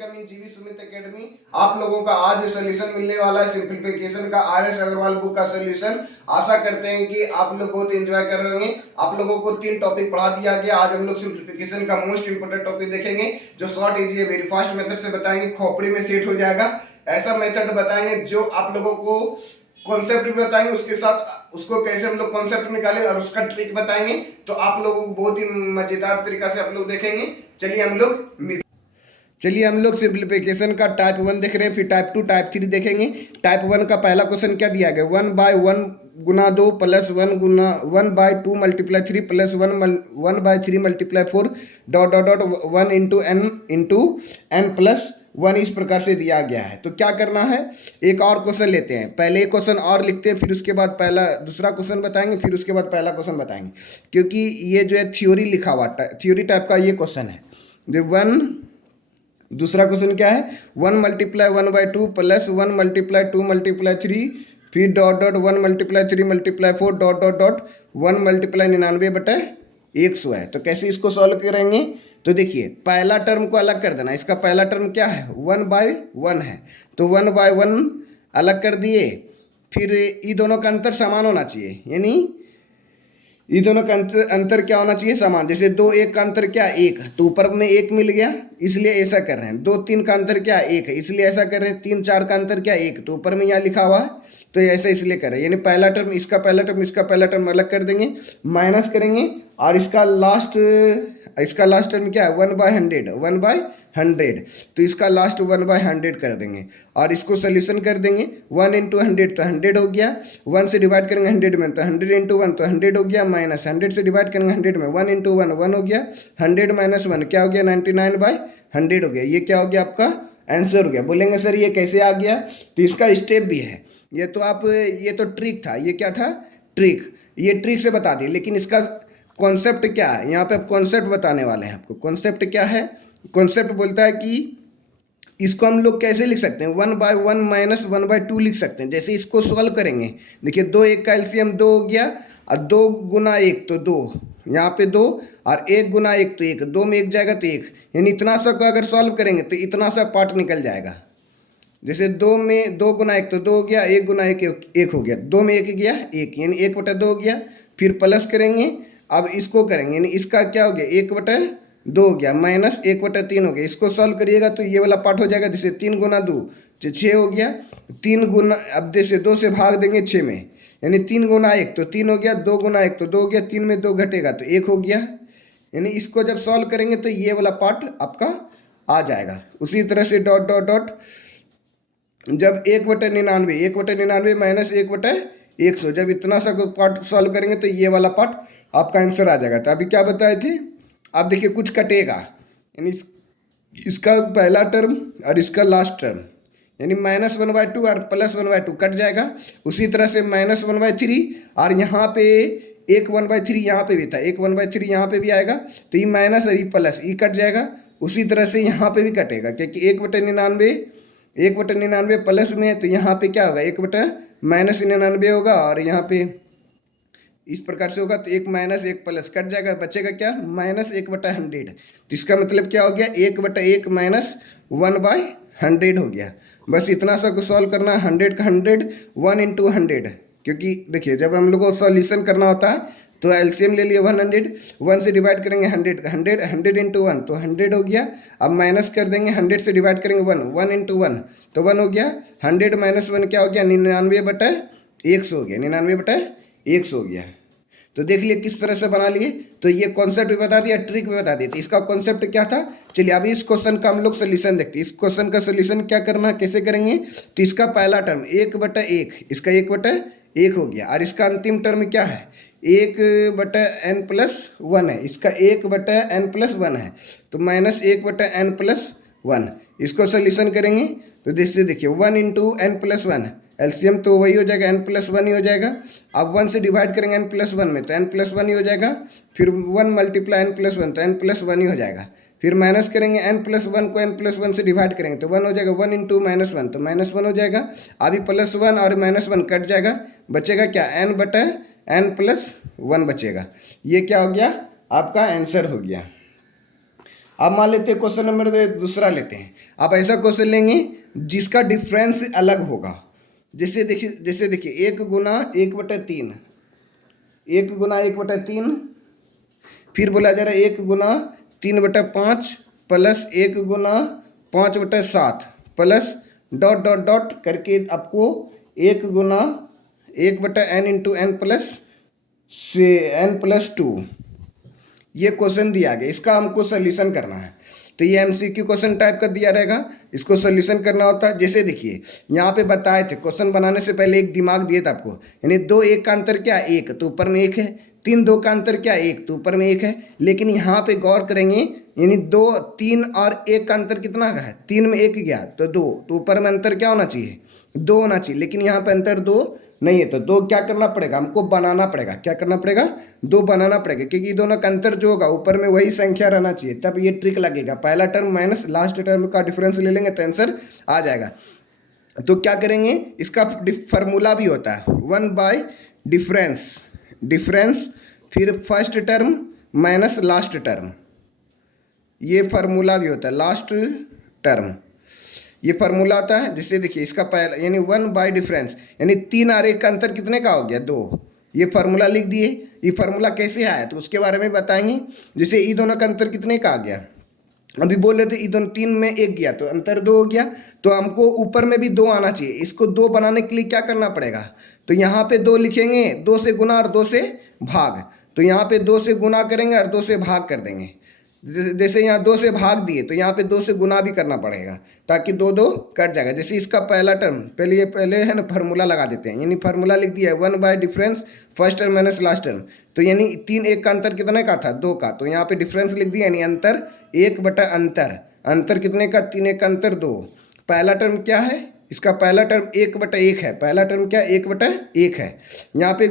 जीवी सुमित एकेडमी आप लोगों का आज सोल्यूशन मिलने वाला है सिंप्लीफिकेशन का आर.एस. अग्रवाल बुक का सोल्यूशन। आशा करते हैं कि आप लोग बहुत एंजॉय कर रहे होंगे। आप लोगों को 3 टॉपिक पढ़ा दिया गया। आज हम लोग सिंप्लीफिकेशन का मोस्ट इंपोर्टेंट टॉपिक देखेंगे जो शॉर्ट इजी है, वेरी फास्ट मेथड से बताएंगे, खोपड़ी में सेट हो जाएगा। ऐसा मेथड बताएंगे जो आप लोगों को कॉन्सेप्ट भी बताएंगे, उसके साथ उसको कैसे हम लोग कॉन्सेप्ट निकाले और उसका ट्रिक बताएंगे। तो आप लोगों को बहुत ही मजेदार तरीका से आप लोग देखेंगे। चलिए हम लोग सिंप्लीफिकेशन का टाइप 1 देख रहे हैं, फिर टाइप 2 टाइप 3 देखेंगे। टाइप 1 का पहला क्वेश्चन क्या दिया गया, 1/1 गुना 2 प्लस 1 गुना 1/2 मल्टीप्लाई 3 प्लस 1/3 मल्टीप्लाई 4 डॉट डॉट डॉट 1 इंटू एन प्लस 1 इस प्रकार से दिया गया है। तो क्या करना है, एक और क्वेश्चन लेते हैं। पहले एक क्वेश्चन और लिखते हैं, फिर उसके बाद दूसरा क्वेश्चन बताएंगे, फिर उसके बाद पहला क्वेश्चन बताएंगे, क्योंकि ये जो है थ्योरी लिखा हुआ थ्योरी टाइप का ये क्वेश्चन है। दूसरा क्वेश्चन क्या है, 1 मल्टीप्लाई 1/2 प्लस 1 मल्टीप्लाई 2 मल्टीप्लाई 3 फिर डॉट डॉट 1 मल्टीप्लाई 3 मल्टीप्लाई 4 डॉट डॉट डॉट 1 मल्टीप्लाई 99/100 है। तो कैसे इसको सॉल्व करेंगे, तो देखिए पहला टर्म को अलग कर देना। इसका पहला टर्म क्या है, 1/1 है, तो 1/1 अलग कर दिए। फिर ये दोनों का अंतर समान होना चाहिए, यानी ये दोनों का अंतर क्या होना चाहिए, समान। जैसे 2 1 का अंतर क्या, 1, तो ऊपर में 1 मिल गया, इसलिए ऐसा कर रहे हैं। 2 3 का अंतर क्या, 1 है, इसलिए ऐसा कर रहे हैं। 3 4 का अंतर क्या, 1, तो ऊपर में यहाँ लिखा हुआ है, तो ऐसा इसलिए कर रहे हैं। यानी पहला टर्म इसका पहला टर्म इसका पहला टर्म अलग कर देंगे, माइनस करेंगे, और इसका लास्ट टर्म क्या है, 1/100, तो इसका लास्ट 1/100 कर देंगे और इसको सोल्यूशन कर देंगे। 1 इंटू 100 तो 100 हो गया, 1 से डिवाइड करेंगे 100 में, तो 100 इंटू 1 तो 100 हो गया, माइनस 100 से डिवाइड करेंगे 100 में, 1 इंटू 1 1 हो गया, 100 माइनस 1 क्या हो गया, 99/100 हो गया। ये क्या हो गया, आपका आंसर हो गया। बोलेंगे सर ये कैसे आ गया, तो इसका स्टेप भी है। ये तो ट्रिक था, ये क्या था, ट्रिक। ये ट्रिक से बता दिए, लेकिन इसका कॉन्सेप्ट क्या है, यहाँ पे आप कॉन्सेप्ट बताने वाले हैं आपको। कॉन्सेप्ट क्या है, कॉन्सेप्ट बोलता है कि इसको हम लोग कैसे लिख सकते हैं, 1/1 माइनस 1/2 लिख सकते हैं। जैसे इसको सॉल्व करेंगे, देखिए 2 1 का एलसीएम 2 हो गया, और 2 गुना 1 तो 2, यहाँ पे 2, और 1 गुना 1 तो 1, 2 में 1 जाएगा तो 1, यानी इतना सा को अगर सॉल्व करेंगे तो इतना सा पार्ट निकल जाएगा। जैसे 2 में 2 गुना 1 तो 2 हो गया, 1 गुना 1 1 हो गया, 2 में 1 गया 1, यानी 1/2 हो गया। फिर प्लस करेंगे, अब इसको करेंगे, यानी इसका क्या हो गया, 1/2 हो गया, माइनस 1/3 हो गया। इसको सॉल्व करिएगा तो ये वाला पार्ट हो जाएगा। जैसे 3 गुना 2 तो 6 हो गया, 3 गुना, अब जैसे 2 से भाग देंगे 6 में, यानी 3 गुना 1 तो 3 हो गया, 2 गुना 1 तो 2 हो गया, 3 में 2 घटेगा तो 1 हो गया। यानी इसको जब सॉल्व करेंगे तो ये वाला पार्ट आपका आ जाएगा। उसी तरह से डॉट डॉट डॉट जब 1/99 माइनस 1/100, जब इतना सा पार्ट सॉल्व करेंगे तो ये वाला पार्ट आपका आंसर आ जाएगा। तो अभी क्या बताए थे आप, देखिए कुछ कटेगा, यानी इसका पहला टर्म और इसका लास्ट टर्म, यानी -1/2 और +1/2 कट जाएगा। उसी तरह से -1/3, और यहाँ पे 1/3 यहाँ पे भी था, 1/3 यहाँ पे भी आएगा, तो ये माइनस और ये प्लस, ये कट जाएगा। उसी तरह से यहाँ पे भी कटेगा, क्योंकि 1/99 प्लस में है, तो यहाँ पे क्या होगा, -99 होगा, और यहाँ पे इस प्रकार से होगा, तो 1 माइनस 1 प्लस कट जाएगा, बचेगा क्या, -1/100। तो इसका मतलब क्या हो गया, 1/1 माइनस 1/100 हो गया। बस इतना सा को सॉल्व करना, 100 का 100, 1 इंटू 100, क्योंकि देखिए जब हम लोग को सॉल्यूशन करना होता है तो एलसीएम ले लिए 100, 1 से डिवाइड करेंगे 100 का 100, 100 इंटू 1 तो 100 हो गया। अब माइनस कर देंगे, 100 से डिवाइड करेंगे 1, 1 इंटू 1 तो 1 हो गया, 100 माइनस 1 क्या हो गया, 99/100 हो गया, 99/100 हो गया। तो देख लिए किस तरह से बना लिए। तो ये कॉन्सेप्ट भी बता दिया, ट्रिक भी बता दी। तो इसका कॉन्सेप्ट क्या था, चलिए अभी इस क्वेश्चन का हम लोग सोल्यूशन देखते हैं। इस क्वेश्चन का सोल्यूशन क्या करना है, कैसे करेंगे, तो इसका पहला टर्म 1/1, इसका 1/1 हो गया, और इसका अंतिम टर्म क्या है, 1/n+1 है, इसका 1/n+1 है, तो -1/n+1। इसको सोल्यूशन करेंगे तो जैसे देखिए 1 इंटू n+1, एलसीएम तो वही हो जाएगा, n+1 ही हो जाएगा। अब 1 से डिवाइड करेंगे n+1 में, तो n+1 ही हो जाएगा। फिर 1 मल्टीप्लाई n+1 तो n+1 ही हो जाएगा। फिर माइनस करेंगे n+1 को n+1 से डिवाइड करेंगे तो 1 हो जाएगा, 1 इंटू -1 तो -1 हो जाएगा। अभी +1 और -1 कट जाएगा, बचेगा क्या, n/n+1 बचेगा। ये क्या हो गया, आपका आंसर हो गया। अब मान लेते हैं क्वेश्चन नंबर दूसरा लेते हैं। आप ऐसा क्वेश्चन लेंगे जिसका डिफरेंस अलग होगा। जैसे देखिए 1 गुना 1/3, 1 गुना 1/3, फिर बोला जा रहा है 1 गुना 3/5 प्लस 1 गुना 5/7 प्लस डॉट डॉट डॉट करके आपको 1 गुना 1/n × n+2 ये क्वेश्चन दिया गया। इसका हमको सोल्यूशन करना है। तो ये एमसीक्यू क्वेश्चन टाइप का दिया रहेगा, इसको सोल्यूशन करना होता है। जैसे देखिए यहाँ पे बताए थे, क्वेश्चन बनाने से पहले एक दिमाग दिए थे आपको, यानी 2 1 का अंतर क्या, 1 तो ऊपर में 1 है। 3 2 का अंतर क्या, 1 तो ऊपर में 1 है। लेकिन यहाँ पे गौर करेंगे, यानी 2 3 और 1 का अंतर कितना है, 3 में 1 गया तो 2, तो ऊपर में अंतर क्या होना चाहिए, 2 होना चाहिए। लेकिन यहाँ पे अंतर 2 नहीं है, तो 2 क्या करना पड़ेगा, हमको बनाना पड़ेगा। क्या करना पड़ेगा, 2 बनाना पड़ेगा, क्योंकि दोनों का अंतर जो होगा ऊपर में वही संख्या रहना चाहिए, तब ये ट्रिक लगेगा। पहला टर्म माइनस लास्ट टर्म का डिफरेंस ले लेंगे तो आंसर आ जाएगा। तो क्या करेंगे, इसका फार्मूला भी होता है 1/डिफरेंस, फिर first term minus last term, ये फार्मूला भी होता है। लास्ट टर्म ये फार्मूला आता है। जैसे देखिए इसका पहला यानी 1/डिफरेंस, यानी 3 और 1 का अंतर कितने का हो गया, 2। ये फार्मूला लिख दिए। ये फार्मूला कैसे आया तो उसके बारे में बताएंगे। जैसे ये दोनों का अंतर कितने का आ गया, अभी बोल रहे थे ये दोनों 3 में 1 गया तो अंतर 2 हो गया। तो हमको ऊपर में भी 2 आना चाहिए। इसको 2 बनाने के लिए क्या करना पड़ेगा, तो यहाँ पे 2 लिखेंगे, 2 से गुना और 2 से भाग। तो यहाँ पे 2 से गुना करेंगे और 2 से भाग कर देंगे। जैसे यहाँ 2 से भाग दिए तो यहाँ पे 2 से गुना भी करना पड़ेगा, ताकि 2 2 कट जाएगा। जैसे इसका पहला टर्म पहले है ना फार्मूला लगा देते हैं, यानी फार्मूला लिख दिया है 1/डिफरेंस first term minus last term. तो यानी 3 1 का अंतर कितने का था, 2 का, तो यहाँ पे डिफरेंस लिख दिया, यानी अंतर 1/अंतर। अंतर कितने का, 3 1 का अंतर 2। पहला टर्म क्या है, इसका पहला टर्म 1/1 है। पहला टर्म क्या, 1/1 है। यहाँ पे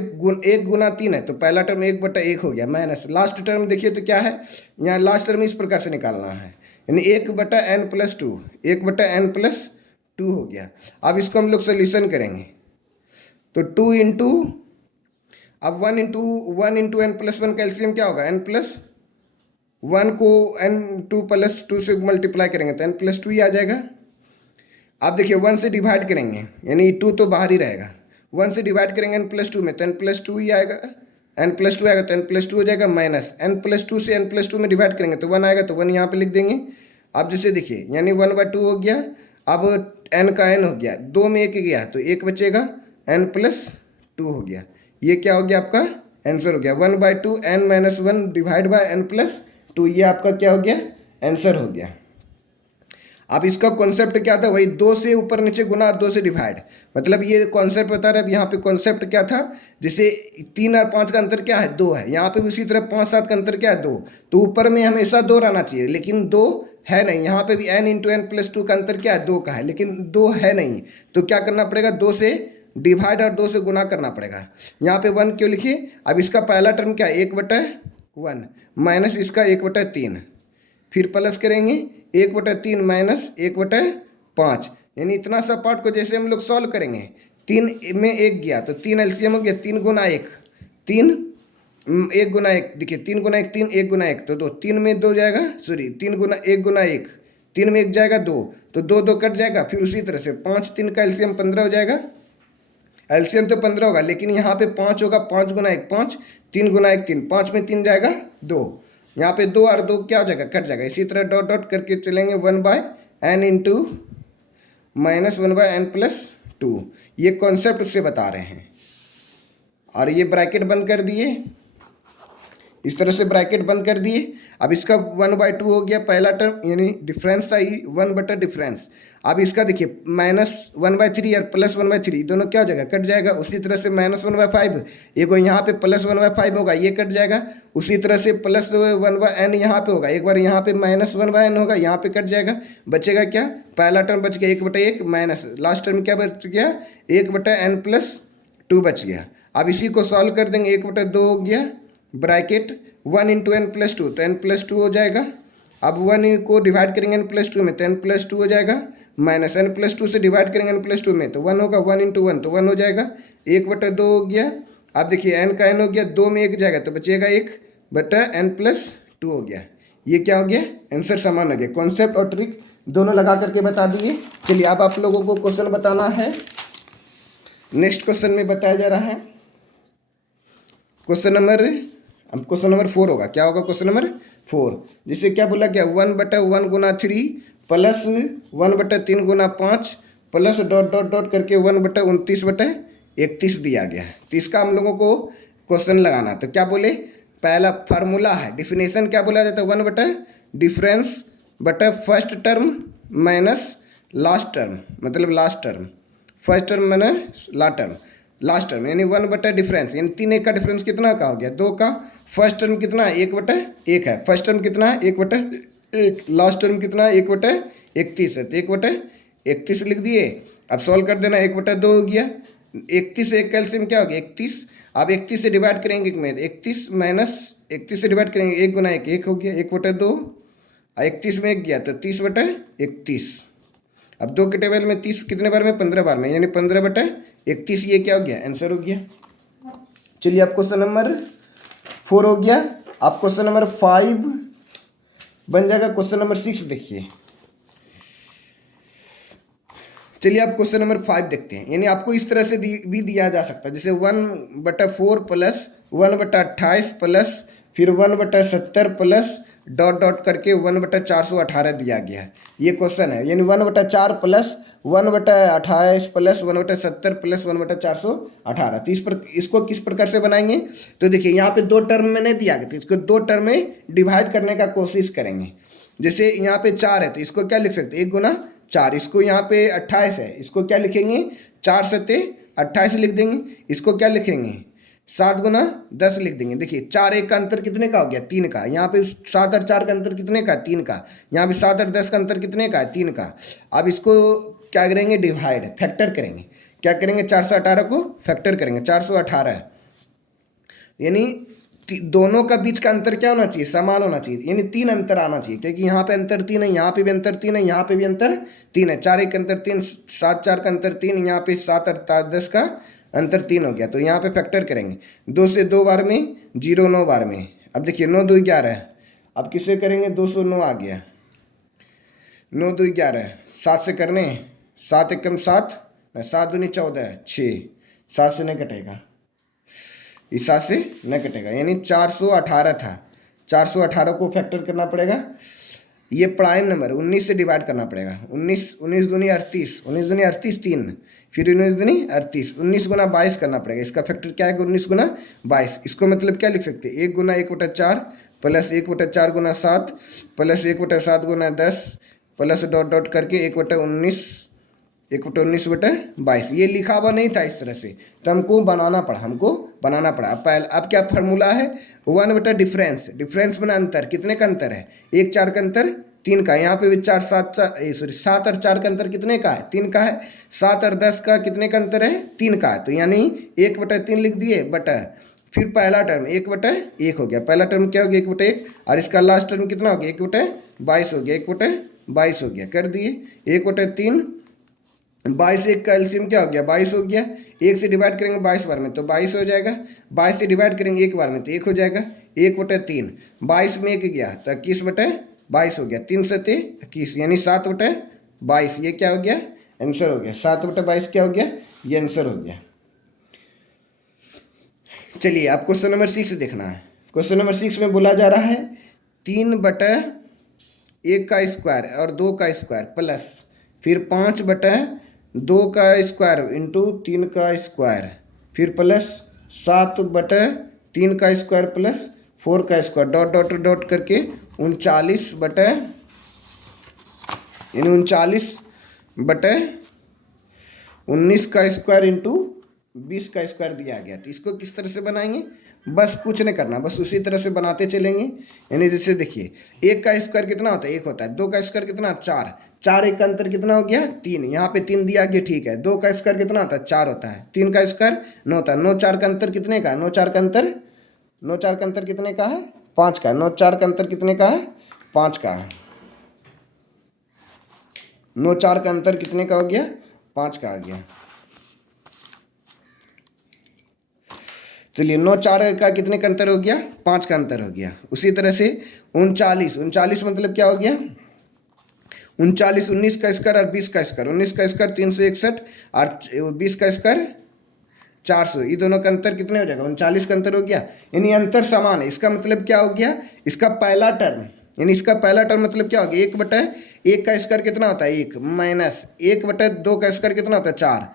1 गुना 3 है, तो पहला टर्म 1/1 हो गया, माइनस लास्ट टर्म देखिए तो क्या है, यहाँ लास्ट टर्म इस प्रकार से निकालना है, यानी 1/n+2, 1/n+2 हो गया। अब इसको हम लोग सोल्यूशन करेंगे तो 2 इंटू, अब 1 इंटू n+1 का एलसीएम क्या होगा, n+1 को n2+2 से मल्टीप्लाई करेंगे तो n+2 ही आ जाएगा। अब देखिए 1 से डिवाइड करेंगे, यानी 2 तो बाहर ही रहेगा। 1 से डिवाइड करेंगे n+2 में तो n+2 ही आएगा, n+2 आएगा तो n+2 हो जाएगा, माइनस n+2 से n+2 में डिवाइड करेंगे तो 1 आएगा, तो 1 यहाँ पे लिख देंगे। अब जैसे देखिए यानी 1/2 हो गया। अब n का n हो गया, 2 में 1 गया तो 1 बचेगा, n+2 हो गया। ये क्या हो गया, आपका आंसर हो गया 1/2 n-1 डिवाइड बाय n+2। ये आपका क्या हो गया, आंसर हो गया। अब इसका कॉन्सेप्ट क्या था, वही 2 से ऊपर नीचे गुना और 2 से डिवाइड, मतलब ये कॉन्सेप्ट बता रहे। अब यहाँ पे कॉन्सेप्ट क्या था, जैसे 3 और 5 का अंतर क्या है, 2 है। यहाँ पे भी उसी तरह 5 7 का अंतर क्या है, 2। तो ऊपर में हमेशा 2 रहना चाहिए, लेकिन 2 है नहीं। यहाँ पे भी n इंटू n+2 का अंतर क्या है, 2 का है, लेकिन 2 है नहीं। तो क्या करना पड़ेगा, 2 से डिवाइड और 2 से गुना करना पड़ेगा। यहाँ पे 1 क्यों लिखिए, अब इसका पहला टर्म क्या है, 1/1 माइनस इसका 1/3, फिर प्लस करेंगे 1/3 माइनस 1/5, यानी इतना सा पार्ट को जैसे हम लोग सॉल्व करेंगे, 3 में 1 गया तो 3 एलसीएम हो गया, 3 गुना 1, 1 गुना 1, देखिए 3 गुना 1 3, 1 गुना 1 तो 2, 3 में 2 जाएगा, सॉरी 3 गुना 1 गुना 1, 3 में 1 जाएगा 2, तो 2 2 कट जाएगा। फिर उसी तरह से 5 3 का एलसीएम 15 हो जाएगा, एलसीएम तो 15 होगा, लेकिन यहाँ पे 5 होगा, 5 गुना 1 5, 3 गुना 1 3, 5 में 3 जाएगा 2, यहाँ पे 2 और 2 क्या हो जाएगा, कट जाएगा। इसी तरह डॉट डॉट करके चलेंगे 1/n इंटू माइनस 1/n+2। ये कॉन्सेप्ट उससे बता रहे हैं। और ये ब्रैकेट बंद कर दिए, इस तरह से ब्रैकेट बंद कर दिए। अब इसका 1/2 हो गया पहला टर्म, यानी डिफरेंस था ये 1/डिफरेंस। अब इसका देखिए -1/3 और +1/3 दोनों क्या हो जाएगा, कट जाएगा। उसी तरह से -1/5, एगो यहाँ पे +1/5 होगा, ये कट जाएगा। उसी तरह से +1/n यहाँ पे होगा, एक बार यहाँ पे -1/n होगा, यहाँ पे कट जाएगा। बचेगा क्या, पहला टर्म बच गया 1/1 माइनस लास्ट टर्म क्या बच गया, 1/n+2 बच गया। अब इसी को सॉल्व कर देंगे, 1/2 हो गया, ब्रैकेट 1 इंटू n+2 तो n+2 हो जाएगा। अब 1 को डिवाइड करेंगे n+2 में तो n+2 हो जाएगा, माइनस n+2 से डिवाइड करेंगे n+2 में तो 1 होगा, 1 इंटू 1 तो 1 हो जाएगा, 1/2 हो गया। अब देखिए n का n हो गया, 2 में 1 जाएगा तो बचेगा 1/n+2 हो गया। ये क्या हो गया, आंसर समान हो गया। कॉन्सेप्ट और ट्रिक दोनों लगा करके बता दिए। चलिए अब आप लोगों को क्वेश्चन बताना है। नेक्स्ट क्वेश्चन में बताया जा रहा है क्वेश्चन नंबर 4 होगा। क्या होगा क्वेश्चन नंबर 4, जिसे क्या बोला गया 1/1 गुना 3 प्लस 1/3 गुना 5 प्लस डॉट डॉट डॉट करके 1/29/31 दिया गया है। तो इसका हम लोगों को क्वेश्चन लगाना। तो क्या बोले, पहला फार्मूला है, डिफिनेशन क्या बोला जाता है, 1/डिफरेंस बटा first term minus last term, मतलब last term, first term minus last term यानी 1/डिफरेंस, यानी 3 1 का डिफरेंस कितना का हो गया, 2 का। फर्स्ट टर्म कितना है, 1/1 है। फर्स्ट टर्म कितना है, 1/1। लास्ट टर्म कितना है, 1/31 है। तो 1/31 लिख दिए। अब सॉल्व कर देना, 1/2 हो गया। 31 से 1 का एलसीएम क्या हो गया, 31। अब 31 से डिवाइड करेंगे में, 31 माइनस 31 से डिवाइड करेंगे, 1 गुना 1 1 हो गया, 1/2। 31 में 1 गया तो 30/31। अब 2 के टेबल में 30 कितने बार में, 15 बार में, यानी 15/31। ये क्या हो गया, आंसर हो गया। चलिए अब क्वेश्चन नंबर 4 हो गया। आप क्वेश्चन नंबर 5 बन जाएगा। क्वेश्चन नंबर 6 देखिए। चलिए आप क्वेश्चन नंबर 5 देखते हैं। यानी आपको इस तरह से भी दिया जा सकता है, जैसे 1/4 प्लस 1/28 प्लस फिर 1/70 प्लस डॉट डॉट करके 1/418 दिया गया है। ये क्वेश्चन है, यानी 1/4 प्लस 1/28 प्लस 1/70 प्लस 1/418। तो इसको किस प्रकार से बनाएंगे, तो देखिए यहाँ पे 2 टर्म में नहीं दिया गया, तो इसको 2 टर्म में डिवाइड करने का कोशिश करेंगे। जैसे यहाँ पे 4 है तो इसको क्या लिख सकते हैं, 1 गुना 4। इसको यहाँ पे 28 है, इसको क्या लिखेंगे, 4 सत्ते 28 लिख देंगे। इसको क्या लिखेंगे, 7 गुना 10 लिख देंगे। देखिए 4 1 का अंतर कितने का हो गया, 3 का। यहाँ पे 7 और 4 का अंतर कितने का, 3 का। यहाँ पे 7 और 10 का अंतर कितने का है, 3 का। अब इसको क्या करेंगे, डिवाइड, फैक्टर करेंगे। क्या करेंगे, 418 को फैक्टर करेंगे, 418, यानी दोनों का बीच का अंतर क्या होना चाहिए, समान होना चाहिए, यानी 3 अंतर आना चाहिए। क्योंकि यहाँ पे अंतर 3 है, यहाँ पे भी अंतर 3 है, यहाँ पे भी अंतर 3 है। 4 1 अंतर 3, 7 4 का अंतर 3, यहाँ पे 7 और 10 का अंतर 3 हो गया। तो यहाँ पे फैक्टर करेंगे, 2 से 2 बार में 0 9 बार में। अब देखिए 9 2 11, अब किससे करेंगे, 209 आ गया, 9 2 11। 7 से करने, 7 1 7, 7 दूनी 14 6, 7 से नहीं कटेगा, इस 7 से न कटेगा, यानी 418 था। 418 को फैक्टर करना पड़ेगा। ये प्राइम नंबर 19 से डिवाइड करना पड़ेगा। 19 दूनी 38, 19 दूनी 38 3, फिर 19 दूनी 38, 19 गुना 22 करना पड़ेगा। इसका फैक्टर क्या है, 19 गुना 22। इसको मतलब क्या लिख सकते हैं, 1 गुना 1/4 प्लस 1/4 गुना 7 प्लस 1/7 गुना 10 प्लस डॉट डॉट करके 1/19 1/19/22। ये लिखा हुआ नहीं था इस तरह से, तो हमको बनाना पड़ा। अब क्या फार्मूला है, 1/डिफरेंस, डिफरेंस बना अंतर, कितने का अंतर है, 1 4 का अंतर 3 का। यहाँ पे भी 7 और 4 का अंतर कितने का है, 3 का है। 7 और 10 का कितने का अंतर है, 3 का है। तो यानी 1/3 लिख दिए बटा, फिर पहला टर्म 1/1 हो गया। पहला टर्म क्या हो गया, 1/1, और इसका लास्ट टर्म कितना हो गया, 1/22 हो गया, 1/22 हो गया। कर दिए 1/3, 22 1 का एलसीएम क्या हो गया, 22 हो गया। 1 से डिवाइड करेंगे 22 बार में तो 22 हो जाएगा। 22 से डिवाइड करेंगे 1 बार में तो 1 हो जाएगा। 1/3, 22 में 1 गया तो 21/22 हो गया। 3 सत्ते 21, यानी 7/22। ये क्या हो गया, आंसर हो गया। 7/22 क्या हो गया, ये आंसर हो गया। चलिए आप क्वेश्चन नंबर 6 देखना है। क्वेश्चन नंबर 6 में बोला जा रहा है 3/1 का स्क्वायर और 2 का स्क्वायर प्लस फिर 5/2 का स्क्वायर इंटू 3 का स्क्वायर, फिर प्लस 7/3 का स्क्वायर प्लस 4 का स्क्वायर डॉट डॉट डॉट करके 39/19 का स्क्वायर इंटू 20 का स्क्वायर दिया गया। तो इसको किस तरह से बनाएंगे, बस कुछ नहीं करना, बस उसी तरह से बनाते चलेंगे। यानी जैसे देखिए 1 का स्क्वायर कितना होता है, 1 होता है। 2 का स्क्वायर कितना, 4, 4 1 का अंतर कितना हो गया, 3। यहाँ पे 3 दिया गया, ठीक है। 2 का स्क्वायर कितना होता है, 4 होता है। 3 का स्क्वायर 9 होता है। 9 4 का अंतर कितने का है, 9 4 का अंतर कितने का है, 5 का है। 9 4 का अंतर कितने का है, 5 का है। 9 4 का अंतर कितने का हो गया, 5 का आ गया। चलिए 9 4 का कितने का अंतर हो गया, 5 का अंतर हो गया। उसी तरह से 39, 39 मतलब क्या हो गया, 39 19 का स्क्वायर और 20 का स्क्वायर, 19 का स्क्वायर 361 और 20 का स्क्वायर 400, ये दोनों का अंतर कितने हो जाएगा, 39 का अंतर हो गया। यानी अंतर समान है। इसका मतलब क्या हो गया, इसका पहला टर्म, यानी इसका पहला टर्म मतलब क्या हो गया, 1/1 का स्क्वायर कितना होता है 1 माइनस 1/2 का स्क्वायर कितना होता है 4।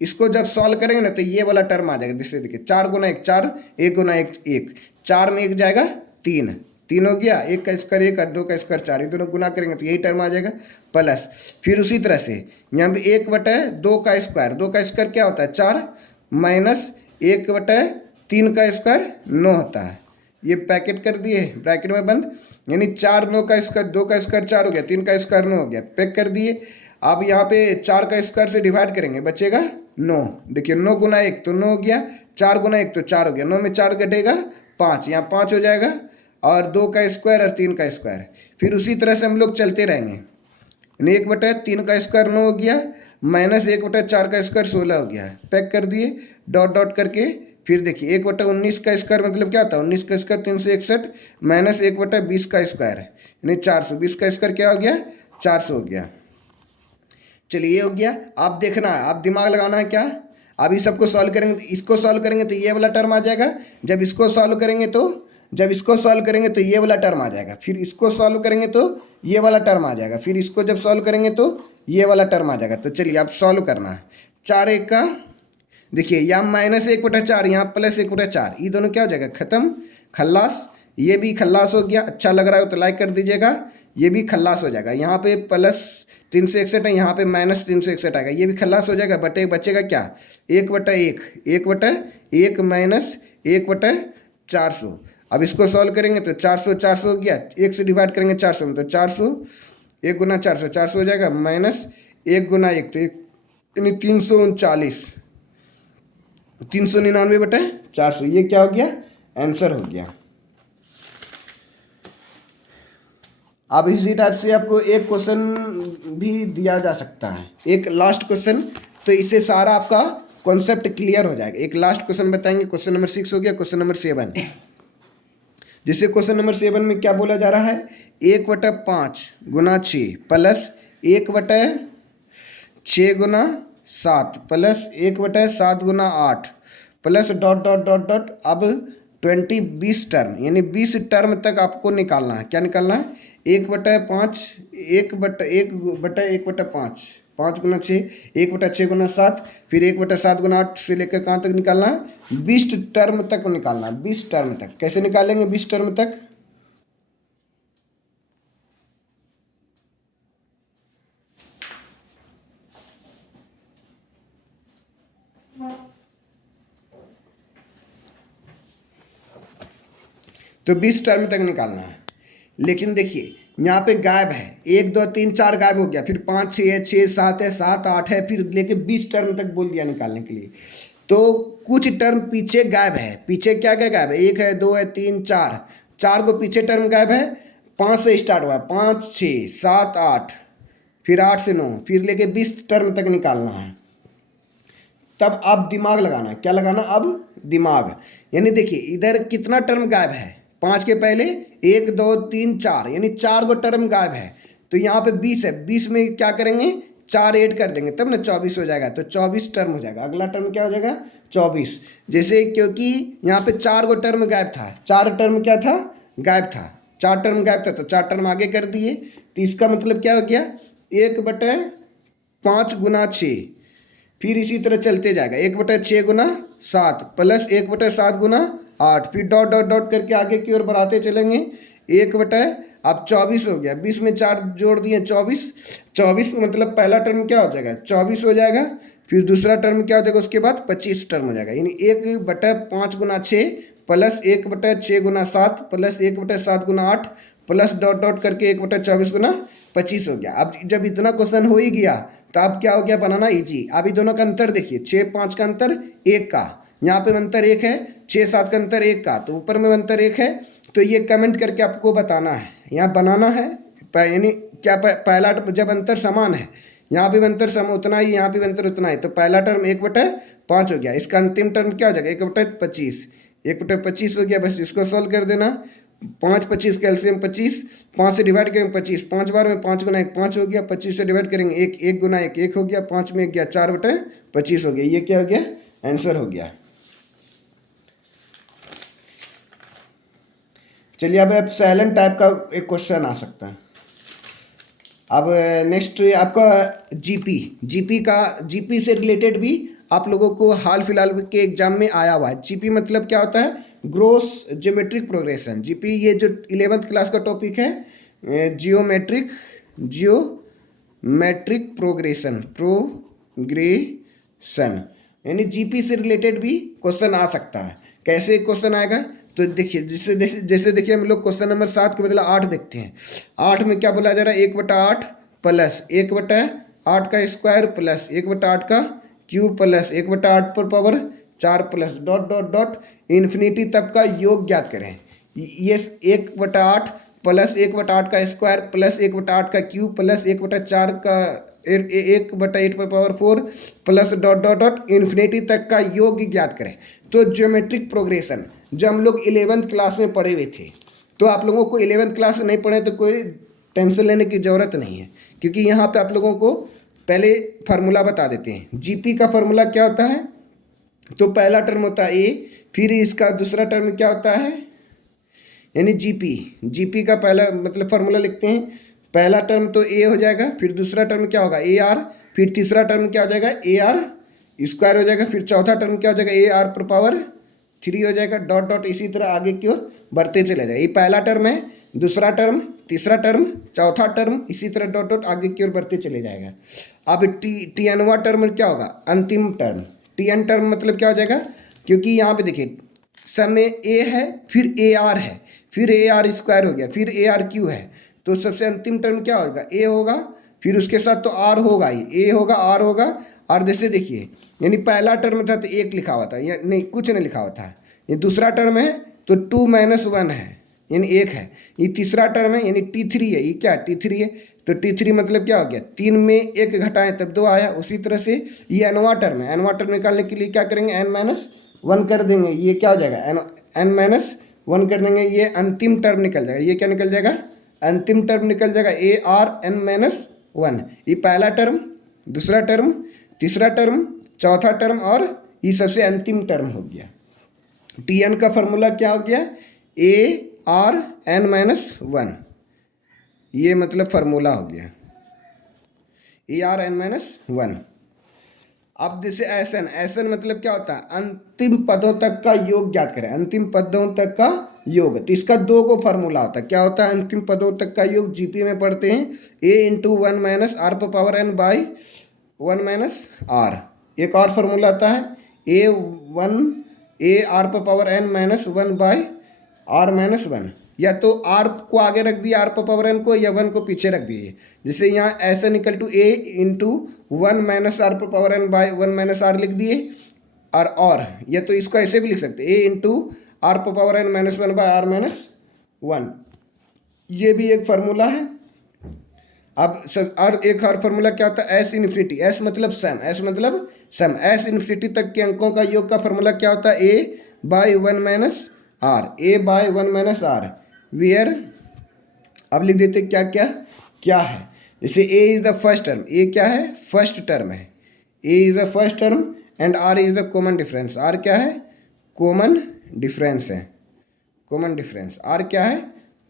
इसको जब सॉल्व करेंगे ना तो ये वाला टर्म आ जाएगा। जैसे देखिए 4 गुना 1 4, 1 गुना 1 1, 4 में 1 जाएगा 3, 3 हो गया, 1 का स्क्वायर 1 और 2 का स्क्वायर 4, ये दोनों गुना करेंगे तो यही टर्म आ जाएगा प्लस। फिर उसी तरह से यहाँ पे 1/2 का स्क्वायर, 2 का स्क्वायर क्या होता है 4 माइनस 1/3 का स्क्वायर 9 होता है। ये पैकेट कर दिए ब्रैकेट में बंद, यानी 4 9 का स्क्वायर, 2 का स्क्वायर 4 हो गया, 3 का स्क्वायर 9 हो गया, पैक कर दिए। अब यहाँ पे 4 का स्क्वायर से डिवाइड करेंगे बचेगा 9। देखिए 9 गुना 1 तो 9 हो गया, 4 गुना 1 तो 4 हो गया, 9 में 4 घटेगा 5, यहाँ 5 हो जाएगा, और 2 का स्क्वायर और 3 का स्क्वायर। फिर उसी तरह से हम लोग चलते रहेंगे, यानी 1/3 का स्क्वायर 9 हो गया, माइनस 1/4 का स्क्वायर 16 हो गया, पैक कर दिए डॉट डॉट करके। फिर देखिए 1/19 का स्क्वायर मतलब क्या होता है, 19 का स्क्वायर 361 माइनस 1/20 का स्क्वायर यानी 400, 20 का स्क्वायर क्या हो गया 400 हो गया। चलिए ये हो गया। आप देखना है, आप दिमाग लगाना है क्या, अभी सबको सॉल्व करेंगे, इसको सॉल्व करेंगे तो ये वाला टर्म आ जाएगा, जब इसको सॉल्व करेंगे तो ये वाला टर्म आ जाएगा, फिर इसको सॉल्व करेंगे तो ये वाला टर्म आ जाएगा, फिर इसको जब सॉल्व करेंगे तो ये वाला टर्म आ जाएगा। तो चलिए आप सॉल्व करना है। 4 1 का देखिए यहाँ माइनस 1/4, यहाँ प्लस 1/4, ये दोनों क्या हो जाएगा खत्म, खल्लास। ये भी खल्लास हो गया। अच्छा लग रहा है तो लाइक कर दीजिएगा, ये भी खल्लास हो जाएगा। यहाँ पे प्लस 361 है, यहाँ पे माइनस 361 आएगा, ये भी खल्लास हो जाएगा। बचेगा क्या 1/1, 1/1 माइनस 1/400। अब इसको सॉल्व करेंगे तो 400 400 हो गया, 1 से डिवाइड करेंगे 400 में तो 400, 1 गुना 400 400 हो जाएगा, माइनस 1 गुना 1 तो यानी 339, 399/400, ये क्या हो गया आंसर हो गया। अब इसी टाइप से आपको एक क्वेश्चन भी दिया जा सकता है, एक लास्ट क्वेश्चन, तो इससे सारा आपका कॉन्सेप्ट क्लियर हो जाएगा। एक लास्ट क्वेश्चन बताएंगे, क्वेश्चन नंबर 6 हो गया। क्वेश्चन नंबर 7, जिससे क्वेश्चन नंबर 7 में क्या बोला जा रहा है, 1/5 गुना 6 प्लस 1/6 गुना 7 प्लस 1/7 गुना 8 plus dot dot dot dot. अब 20 टर्म यानी 20 टर्म तक आपको निकालना है। क्या निकालना है 1/5, 1/5, 5 गुना 6, 1/6 गुना 7, फिर 1/7 गुना 8 से लेकर कहाँ तक निकालना है 20 टर्म तक निकालना है। 20 टर्म तक कैसे निकालेंगे 20 टर्म तक, तो 20 टर्म तक निकालना है। लेकिन देखिए यहाँ पे गायब है, 1 2 3 4 गायब हो गया, फिर 5 6 है, 6 7 है, 7 8 है, फिर लेके 20 टर्म तक बोल दिया निकालने के लिए। तो कुछ टर्म पीछे गायब है। पीछे क्या क्या गायब है, 1 है, 2 है, 3 4, 4 को पीछे टर्म गायब है। 5 से स्टार्ट हुआ है, 5 6 7 8, फिर 8 से 9, फिर लेके 20 टर्म तक निकालना है। तब आप दिमाग लगाना है। क्या लगाना, अब दिमाग। यानी देखिए इधर कितना टर्म गायब है, 5 के पहले 1 2 3 4, यानी 4 गो टर्म गायब है। तो यहाँ पे 20 है, 20 में क्या करेंगे 4 ऐड कर देंगे तब ना 24 हो जाएगा। तो 24 टर्म हो जाएगा। अगला टर्म क्या हो जाएगा 24। जैसे क्योंकि यहाँ पे 4 गो टर्म गायब था, 4 टर्म क्या था गायब था, 4 टर्म गायब था, तो 4 टर्म आगे कर दिए। तो इसका मतलब क्या हो गया 1/5 गुना 6, फिर इसी तरह चलते जाएगा 1/6 गुना 7 प्लस 1/7 गुना 8, फिर डॉट डॉट डॉट करके आगे की ओर बढ़ाते चलेंगे। 1/अब 24 हो गया, 20 में 4 जोड़ दिए 24, 24 मतलब पहला टर्म क्या हो जाएगा 24 हो जाएगा, फिर दूसरा टर्म क्या हो जाएगा उसके बाद 25 टर्म हो जाएगा। यानी 1/5 गुना 6 प्लस 1/6 गुना 7 प्लस 1/7 गुना 8 प्लस डॉट डॉट करके 1/24 गुना 25 हो गया। अब जब इतना क्वेश्चन हो ही गया तो अब क्या हो गया बनाना इजी। अभी दोनों का अंतर देखिए, 6 5 का अंतर 1 का, यहाँ पे अंतर 1 है, 6 7 का अंतर 1 का, तो ऊपर में अंतर 1 है। तो ये कमेंट करके आपको बताना है, यहाँ बनाना है। यानी क्या पहला जब अंतर समान है, यहाँ पे भी अंतर सम उतना ही, यहाँ पे भी अंतर उतना ही, तो पहला टर्म 1/5 हो गया। इसका अंतिम टर्म क्या हो जाएगा 1/25, 1/25 हो गया। बस इसको सॉल्व कर देना। 5 25 कैल्शियम 25, 5 से डिवाइड करेंगे 25, 5 बार में 5 गुना 1 5 हो गया। 25 से डिवाइड करेंगे 1, 1 गुना 1 1 हो गया। 5 में 1 गया 4/25 हो गया। ये क्या हो गया? आंसर हो गया। चलिए अब साइलेंट टाइप का एक क्वेश्चन आ सकता है। अब नेक्स्ट आपका जीपी से रिलेटेड भी आप लोगों को हाल फिलहाल के एग्जाम में आया हुआ है। जीपी मतलब क्या होता है? Gross geometric progression. जीपी ये जो 11th क्लास का टॉपिक है, जियोमेट्रिक प्रोग्रेशन, यानी जीपी से रिलेटेड भी क्वेश्चन आ सकता है। कैसे क्वेश्चन आएगा? तो देखिए, जैसे देखिए हम लोग क्वेश्चन नंबर 7 के बदला 8 देखते हैं। 8 में क्या बोला जा रहा है? 1/8 प्लस 1/8 का स्क्वायर प्लस 1/8 का क्यूब प्लस 1/8 पर power 4 plus dot dot dot infinity तक का योग ज्ञात करें। ये 1/8 प्लस 1/8 का स्क्वायर प्लस 1/8 का क्यूब प्लस 1/4 का 1/8 पर power 4 plus dot dot dot infinity तक का योग ज्ञात करें। तो ज्योमेट्रिक प्रोग्रेशन जो हम लोग 11th क्लास में पढ़े हुए थे, तो आप लोगों को 11th क्लास नहीं पढ़े तो कोई टेंशन लेने की ज़रूरत नहीं है, क्योंकि यहाँ पे आप लोगों को पहले फार्मूला बता देते हैं। जीपी का फार्मूला क्या होता है? तो पहला टर्म होता है ए, फिर इसका दूसरा टर्म क्या होता है? यानी जीपी का पहला मतलब फार्मूला लिखते हैं। पहला टर्म तो ए हो जाएगा, फिर दूसरा टर्म क्या होगा? ए आर, फिर तीसरा टर्म क्या हो जाएगा? ए आर स्क्वायर हो जाएगा, फिर चौथा टर्म क्या हो जाएगा? ए आर पर पावर 3 हो जाएगा, डॉट डॉट इसी तरह आगे की ओर बढ़ते चले जाएगा। ये पहला टर्म है, दूसरा टर्म, तीसरा टर्म, चौथा टर्म, इसी तरह डॉट डॉट आगे की ओर बढ़ते चले जाएगा। अब टी एनवा टर्म क्या होगा? अंतिम टर्म। टी एन टर्म मतलब क्या हो जाएगा? क्योंकि यहाँ पे देखिए सम में ए है, फिर ए आर है, फिर ए आर स्क्वायर हो गया, फिर ए आर क्यू है, तो सबसे अंतिम टर्म क्या होगा? ए होगा, फिर उसके साथ तो आर होगा ही, ए होगा, आर होगा। और जैसे देखिए, यानी पहला टर्म था तो 1 लिखा हुआ था, या नहीं कुछ नहीं लिखा हुआ था। ये दूसरा टर्म है तो 2 - 1 है, यानी 1 है। ये तीसरा टर्म है यानी T3 है। ये क्या? T3 है, तो T3 मतलब क्या हो गया? 3 में 1 घटाएं तब 2 आया। उसी तरह से ये एनवा टर्म है, एनवा टर्म निकालने के लिए क्या करेंगे? n-1 कर देंगे। ये क्या हो जाएगा? n-1 कर देंगे, ये अंतिम टर्म निकल जाएगा। ये क्या निकल जाएगा? अंतिम टर्म निकल जाएगा, ARn-1। ये पहला टर्म, दूसरा टर्म, तीसरा टर्म, चौथा टर्म और ये सबसे अंतिम टर्म हो गया। Tn का फॉर्मूला क्या हो गया? ARn-1। ये मतलब फार्मूला हो गया ARn-1। अब जैसे एसन मतलब क्या होता है? अंतिम पदों तक का योग ज्ञात करें। अंतिम पदों तक का योग, तो इसका 2 को फार्मूला होता है। क्या होता है अंतिम पदों तक का योग? जीपी में पढ़ते हैं a × 1 - r पर पावर n बाई 1 - r। एक और फार्मूला आता है a r पर पावर n - 1 बाई r - 1। या तो r को आगे रख दिए, r पर पावर n को, या 1 को पीछे रख दिए। जैसे यहाँ SN = a × 1 - r पर पावर n बाई 1 - r लिख दिए। और या तो इसको ऐसे भी लिख सकते a × r पर पावर n - 1 बाई r - 1। ये भी एक फार्मूला है। अब और एक और फार्मूला क्या होता है? S ∞, S मतलब सम, S मतलब सम, S ∞ तक के अंकों का योग का फार्मूला क्या होता है? a by 1 - r, a by 1 - r, where. अब लिख देते क्या क्या क्या है। जैसे a is the first term, a क्या है? फर्स्ट टर्म है, a is the first term and r is the common difference. r क्या है? कॉमन डिफरेंस है, कॉमन डिफरेंस। r क्या है?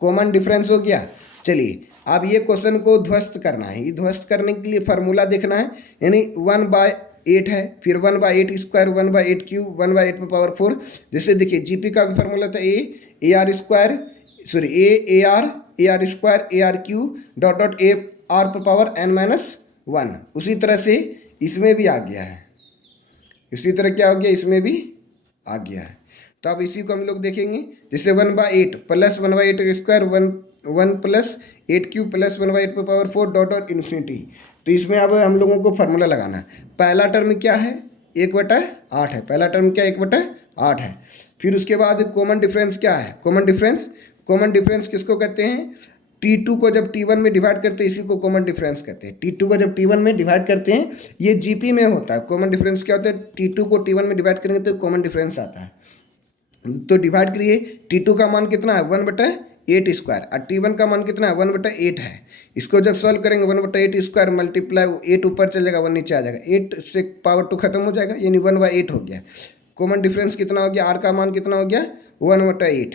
कॉमन डिफरेंस हो गया। चलिए अब ये क्वेश्चन को ध्वस्त करना है। ये ध्वस्त करने के लिए फार्मूला देखना है, यानी 1/8 है, फिर 1/8 स्क्वायर, 1/8 क्यूब, 1/8 पर पावर 4। जैसे देखिए जीपी का भी फार्मूला था A R square, sorry A R square, A R cube, dot dot A r पर पावर n - 1। उसी तरह से इसमें भी आ गया है, इसी तरह क्या हो गया? इसमें भी आ गया है। तो अब इसी को हम लोग देखेंगे। जैसे 1/8 plus 1/8 square, 1 plus 8 cube plus 1/8 पर पावर 4 डॉट डॉट इन्फिनिटी। तो इसमें अब हम लोगों को फार्मूला लगाना है। पहला टर्म क्या है? 1/8 है। पहला टर्म क्या? 1/8 है। फिर उसके बाद कॉमन डिफरेंस क्या है? कॉमन डिफरेंस किसको कहते हैं? T2 को जब T1 में डिवाइड करते हैं, इसी को कॉमन डिफरेंस कहते हैं। T2 को जब T1 में डिवाइड करते हैं, ये जीपी में होता है। कॉमन डिफरेंस क्या होता है? T2 को T1 में डिवाइड करेंगे तो कॉमन डिफरेंस आता है। तो डिवाइड करिए, T2 का मान कितना है 1/8² और T1 का मान कितना है 1/8 है। इसको जब सॉल्व करेंगे 1/8² मल्टीप्लाई 8 ऊपर चल जाएगा 1 नीचे आ जाएगा, 8 से पावर 2 खत्म हो जाएगा, यानी 1/8 हो गया। कॉमन डिफरेंस कितना हो गया, R का मान कितना हो गया 1/8,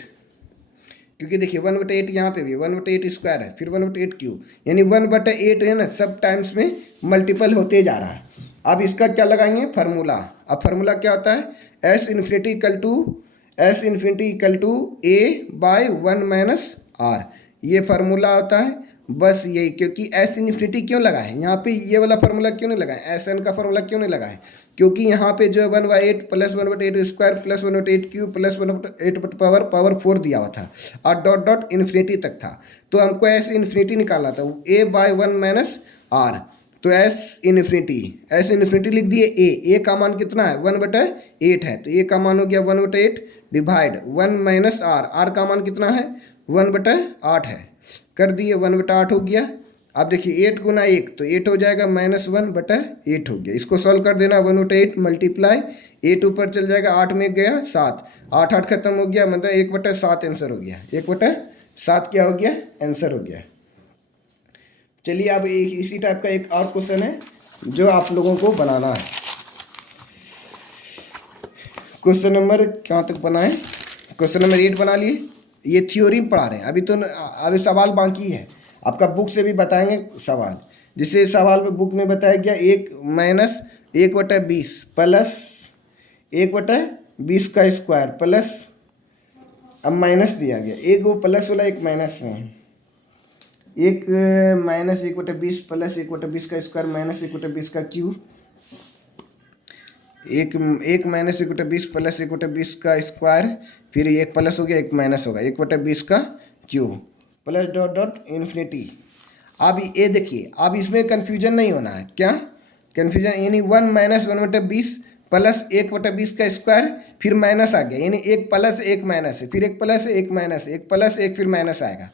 क्योंकि देखिए 1/8 यहाँ पे भी 1/8² है, फिर 1/8 क्यों, यानी 1/8 है ना, सब टाइम्स में मल्टीपल होते जा रहा है। अब इसका क्या लगाएंगे फार्मूला। अब फार्मूला क्या होता है, S infinity equal to A/1 - R, ये फार्मूला होता है। बस यही, क्योंकि S इन्फिनिटी क्यों लगाए यहाँ पे, ये वाला फार्मूला क्यों नहीं लगाए, SN का फार्मूला क्यों नहीं लगाए, क्योंकि यहाँ पे जो है 1/8 प्लस 1/8² प्लस 1/8³ प्लस 1/8 पावर 4 दिया हुआ था और डॉट डॉट इन्फिनिटी तक था, तो हमको S इन्फिनिटी निकालना था, A/1 - R। तो S इन्फिनिटी लिख दिए, A का मान कितना है 1/8 है, तो A का मान हो गया 1/8 डिवाइड 1 - R का मान कितना है 1/8 है, कर दिए 1/8 हो गया। अब देखिए 8 गुना 1 तो 8 हो जाएगा, -1/8 हो गया। इसको सॉल्व कर देना, 1/8 मल्टीप्लाई 8 ऊपर चल जाएगा, 8 में गया 7, 8 8 खत्म हो गया, मतलब 1/7 आंसर हो गया, 1/7 क्या हो गया आंसर हो गया। चलिए अब एक इसी टाइप का एक और क्वेश्चन है जो आप लोगों को बनाना है। क्वेश्चन नंबर कहाँ तक बनाए, क्वेश्चन नंबर 8 बना लिए। ये थ्योरी पढ़ा रहे हैं अभी, तो अभी सवाल बाकी है, आपका बुक से भी बताएंगे सवाल। जैसे सवाल में बुक में बताया गया 1-1/20 प्लस 1/20 का स्क्वायर प्लस, अब माइनस दिया गया, एक वो प्लस वाला एक माइनस में, एक -1/20 प्लस 1/20 का स्क्वायर माइनस 1/20 का क्यूब, एक -1/20 प्लस 1/20 का स्क्वायर, फिर एक प्लस हो गया एक माइनस होगा 1/20 का cube plus dot dot infinity. अब ये देखिए, अब इसमें कन्फ्यूजन नहीं होना है, क्या कन्फ्यूजन, यानी 1 - 1/20 प्लस 1/20 का स्क्वायर फिर माइनस आ गया, यानी एक प्लस एक माइनस है, फिर एक प्लस एक माइनस, एक प्लस एक फिर माइनस आएगा।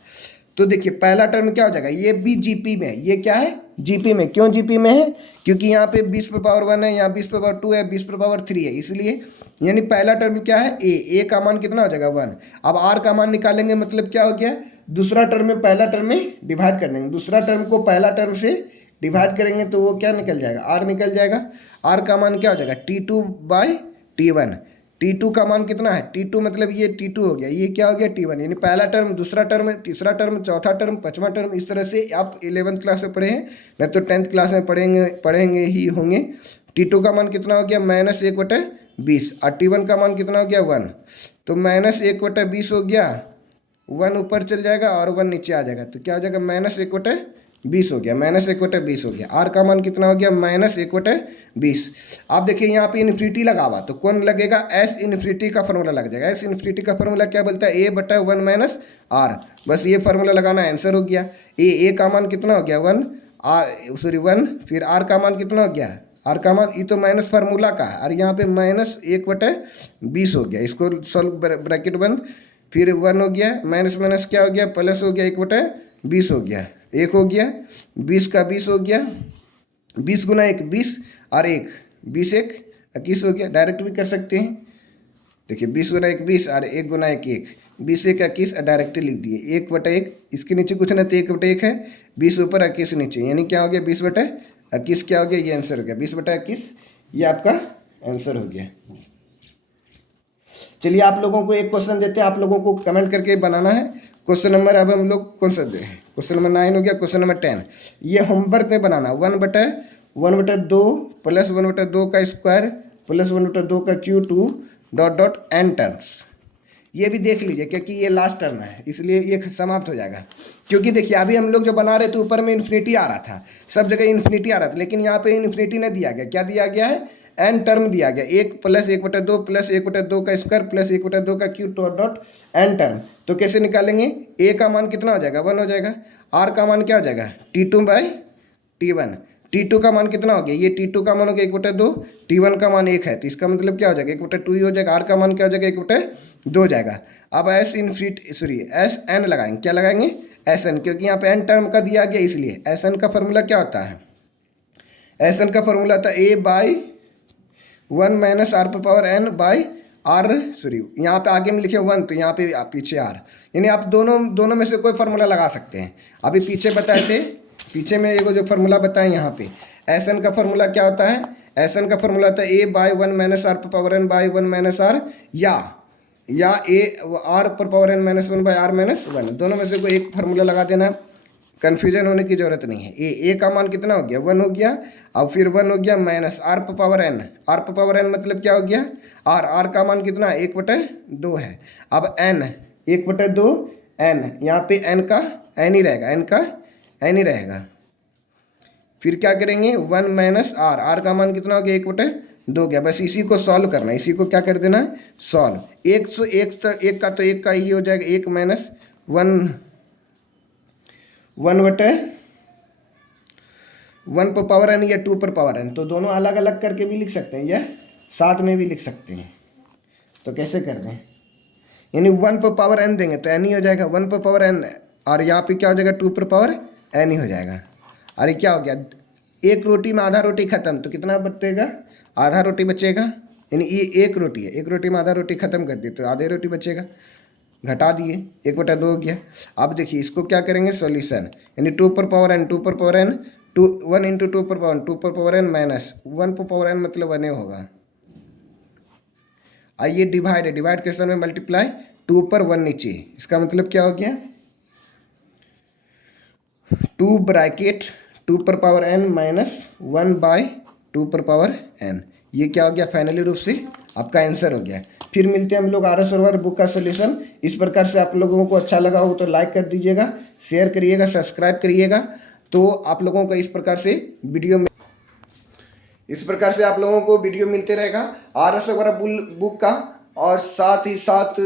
तो देखिए पहला टर्म क्या हो जाएगा, ये भी जीपी में है, ये क्या है जीपी में, क्यों जीपी में है, क्योंकि यहाँ पे 20/1 है, यहाँ 20/2 है, 20/3 है, इसलिए यानी पहला टर्म क्या है ए का मान कितना हो जाएगा 1। अब आर का मान निकालेंगे, मतलब क्या हो गया, दूसरा टर्म में पहला टर्म में डिवाइड कर देंगे, दूसरा टर्म को पहला टर्म से डिवाइड करेंगे तो वो क्या निकल जाएगा आर निकल जाएगा। आर का मान क्या हो जाएगा T2/T1, T2 का मान कितना है, T2 मतलब ये T2 हो गया, ये क्या हो गया T1, यानी पहला टर्म, दूसरा टर्म, तीसरा टर्म, चौथा टर्म, पांचवा टर्म, इस तरह से आप 11th क्लास में पढ़े हैं, नहीं तो 10th क्लास में पढ़ेंगे ही होंगे। T2 का मान कितना हो गया -1/20 और T1 का मान कितना हो गया 1, तो -1/20 हो गया, 1 ऊपर चल जाएगा और 1 नीचे आ जाएगा, तो क्या हो जाएगा -1/20 हो गया, -1/20 हो गया। आर का मान कितना हो गया -1/20। अब देखिए यहाँ पे इन्फिनिटी लगा हुआ, तो कौन लगेगा, एस इन्फिनिटी का फॉर्मूला लग जाएगा। एस इन्फिनिटी का फॉर्मूला क्या बोलता है, A/1 - R, बस ये फार्मूला लगाना, आंसर हो गया। ए का मान कितना हो गया 1, R 1, फिर आर का मान कितना हो गया, आर का मान, ये तो माइनस फार्मूला का है और यहाँ पे -1/20 हो गया, इसको सॉल्व ब्रैकेट बंद, फिर 1 हो गया, माइनस माइनस क्या हो गया प्लस हो गया, 1/20 हो गया, 1 हो गया, 20 का 20 हो गया, 20 गुना 1 20 और 1 20 1 21 हो गया, डायरेक्ट भी कर सकते हैं। देखिए 20 गुना 1 20 और 1 गुना 1 1, 20 1 21 डायरेक्ट लिख दिए, 1/1, इसके नीचे कुछ नहीं तो 1/1 है, 20 ऊपर 21 नीचे, यानी क्या हो गया 20/21 क्या हो गया, ये आंसर हो गया 20/21, ये आपका आंसर हो गया। चलिए आप लोगों को एक क्वेश्चन देते हैं, आप लोगों को कमेंट करके बनाना है। क्वेश्चन नंबर अब हम लोग कौन सा दे, क्वेश्चन नंबर 9 हो गया, क्वेश्चन नंबर 10, ये होमवर्क में बनाना, 1/2 प्लस 1/2 का स्क्वायर प्लस 1/2 का cube to dot dot n terms. ये भी देख लीजिए क्योंकि ये लास्ट टर्म है, इसलिए ये समाप्त हो जाएगा। क्योंकि देखिए अभी हम लोग जो बना रहे थे ऊपर में इन्फिनिटी आ रहा था, सब जगह इन्फिनिटी आ रहा था, लेकिन यहाँ पे इन्फिनिटी नहीं दिया गया, क्या दिया गया है एन टर्म दिया गया, 1 प्लस 1/2 प्लस 1/2 का स्क्वायर प्लस 1/2 का cube dot dot n term. तो कैसे निकालेंगे, ए का मान कितना हो जाएगा 1 हो जाएगा, आर का मान क्या हो जाएगा T2/T1, T2 का मान कितना हो गया, ये T2 का मान हो गया 1/2, T1 का मान 1 है, तो इसका मतलब क्या हो जाएगा 1/2 ही हो जाएगा, आर का मान क्या हो जाएगा 1/2 हो जाएगा। अब SN लगाएंगे, क्या लगाएंगे SN, क्योंकि यहाँ पे एन टर्म का दिया गया, इसलिए SN का फॉर्मूला क्या होता है, SN का फॉर्मूला होता है A/1 - R⁴ n/r are sorry यहाँ पे आगे में लिखे 1 तो यहाँ पे पीछे आर, यानी आप दोनों में से कोई फार्मूला लगा सकते हैं। अभी पीछे बताए थे, पीछे में एक जो फार्मूला बताएं यहाँ पे एस एन का फार्मूला क्या होता है, एस एन का फार्मूला होता है ए बाई 1 माइनस आर पर power n by 1 minus r, या ए आर पर power n minus 1 by r minus 1, दोनों में से कोई एक फार्मूला लगा देना, कन्फ्यूजन होने की जरूरत नहीं है। ए का मान कितना हो गया 1 हो गया, अब फिर 1 हो गया माइनस आर पर पावर एन, आर पर पावर एन मतलब क्या हो गया आर का मान कितना 1/2 है। अब एन 1/2 एन, यहाँ पे एन का एन ही रहेगा, एन का एन ही रहेगा। फिर क्या करेंगे 1 माइनस आर का मान कितना हो गया 1/2 गया। बस इसी को सॉल्व करना है, इसी को क्या कर देना सॉल्व। एक का तो एक का ही हो जाएगा 1 माइनस 1 पर पावर एन या 2 पर पावर एन, तो दोनों अलग अलग करके भी लिख सकते हैं या साथ में भी लिख सकते हैं। तो कैसे कर दें, यानी 1 पर पावर एन देंगे तो एन ही हो जाएगा 1 पर पावर एन, और यहाँ पे क्या हो जाएगा 2 पर पावर एन ही हो जाएगा। अरे क्या हो गया, एक रोटी में आधा रोटी खत्म तो कितना बचेगा आधा रोटी बचेगा, यानी ये एक रोटी है, एक रोटी में आधा रोटी खत्म कर दी तो आधे रोटी बचेगा, घटा दिए 1/2 हो गया। अब देखिए इसको क्या करेंगे सॉल्यूशन, यानी 2 पर पावर एन 2 पर पावर एन 1 इंटू 2 पर पावर 2 पर पावर एन माइनस 1 पर पावर एन मतलब 1 होगा। आइए डिवाइड है, डिवाइड क्वेश्चन में मल्टीप्लाई 2 पर 1 नीचे, इसका मतलब क्या हो गया 2 ब्रैकेट 2 पर पावर एन माइनस 1 बाय 2 पर पावर एन, ये क्या हो गया फाइनली रूप से आपका आंसर हो गया। फिर मिलते हैं हम लोग आर.एस. वर्मा बुक का सोल्यूशन। इस प्रकार से आप लोगों को अच्छा लगा हो तो लाइक कर दीजिएगा, शेयर करिएगा, सब्सक्राइब करिएगा, तो आप लोगों को इस प्रकार से आप लोगों को वीडियो मिलते रहेगा आर.एस. वर्मा बुक का। और साथ ही साथ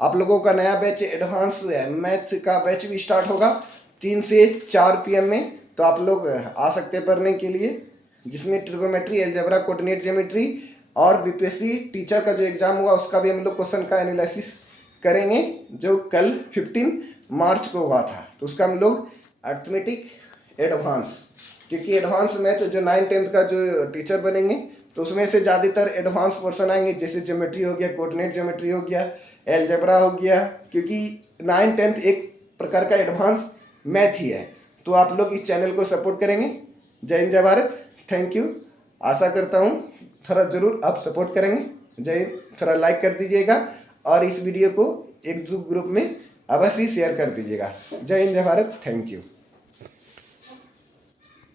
आप लोगों का नया बैच एडवांस मैथ का बैच भी स्टार्ट होगा 3 से 4 PM में, तो आप लोग आ सकते हैं पढ़ने के लिए, जिसमें ट्रिगोनोमेट्री, अलजेब्रा, कोऑर्डिनेट ज्योमेट्री और बीपीएससी टीचर का जो एग्जाम हुआ उसका भी हम लोग क्वेश्चन का एनालिसिस करेंगे, जो कल 15 मार्च को हुआ था। तो उसका हम लोग अर्थमेटिक एडवांस, क्योंकि एडवांस मैथ जो 9-10 का जो टीचर बनेंगे तो उसमें से ज़्यादातर एडवांस पोर्शन आएंगे, जैसे ज्योमेट्री हो गया, कोऑर्डिनेट ज्योमेट्री हो गया, अलजेब्रा हो गया, क्योंकि 9-10 एक प्रकार का एडवांस मैथ ही है। तो आप लोग इस चैनल को सपोर्ट करेंगे। जय हिंद, जय भारत, थैंक यू। आशा करता हूँ थोड़ा ज़रूर आप सपोर्ट करेंगे। जय हिंद, थोड़ा लाइक कर दीजिएगा और इस वीडियो को एक ग्रुप में अवश्य शेयर कर दीजिएगा। जय हिंद, जय भारत, थैंक यू।